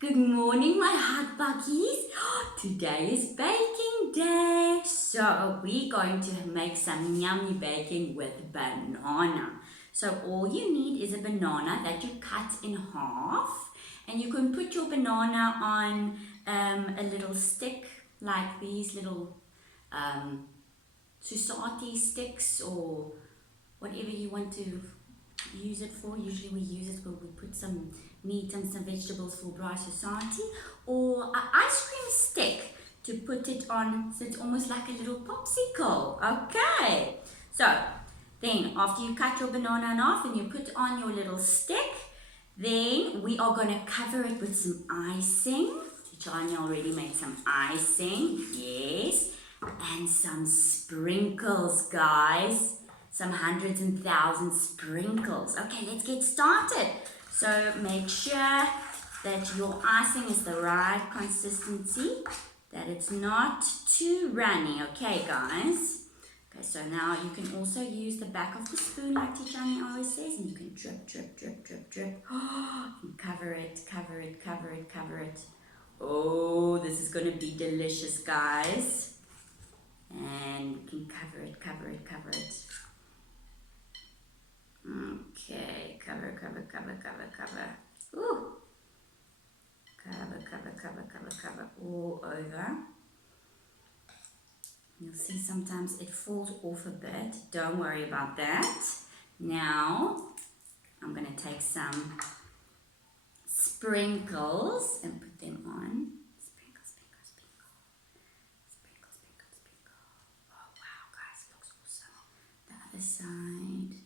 Good morning, my hot buggies. Today is baking day. So we're going to make some yummy baking with banana. So all you need is a banana that you cut in half. And you can put your banana on a little stick, like these little susati sticks or whatever you want to use it for. Usually we use it where we put some meat and some vegetables for dry society, or an ice cream stick to put it on, so it's almost like a little popsicle. Okay, so then after you cut your banana in half and you put on your little stick, then we are going to cover it with some icing. Anja already made some icing, yes, and some sprinkles, guys. Some hundreds and thousands sprinkles. Okay, let's get started. So make sure that your icing is the right consistency, that it's not too runny. Okay, guys. Okay, so now you can also use the back of the spoon like Tijani always says, and you can drip, drip, drip, drip, drip. And cover it, cover it, cover it, cover it. Oh, this is going to be delicious, guys. And you can cover it, cover it, cover it. Okay, cover, cover, cover, cover, cover. Ooh. Cover, cover, cover, cover, cover all over. You'll see sometimes it falls off a bit. Don't worry about that. Now, I'm going to take some sprinkles and put them on. Sprinkle, sprinkle, sprinkle. Sprinkle, sprinkle, sprinkle. Oh, wow, guys, it looks awesome. The other side.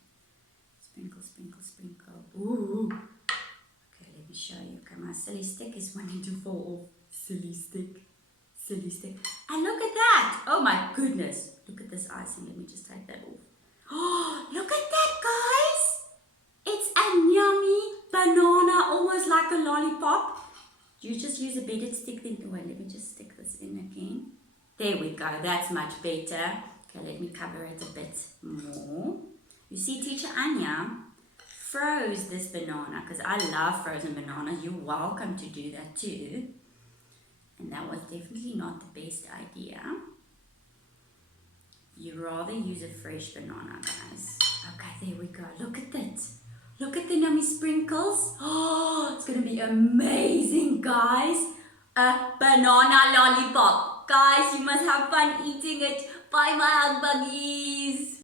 Sprinkle, sprinkle, sprinkle. Ooh. Okay, let me show you. Okay, my silly stick is wanting to fall off. Silly stick. Silly stick. And look at that. Oh my goodness. Look at this icing. Let me just take that off. Oh, look at that, guys. It's a yummy banana, almost like a lollipop. You just use a bedded stick then. Oh, wait, let me just stick this in again. There we go. That's much better. Okay, let me cover it a bit more. You see, Teacher Anja froze this banana because I love frozen bananas. You're welcome to do that too. And that was definitely not the best idea. You rather use a fresh banana, guys. Okay, there we go. Look at that. Look at the yummy sprinkles. Oh, it's going to be amazing, guys. A banana lollipop. Guys, you must have fun eating it. Bye, my hug buggies.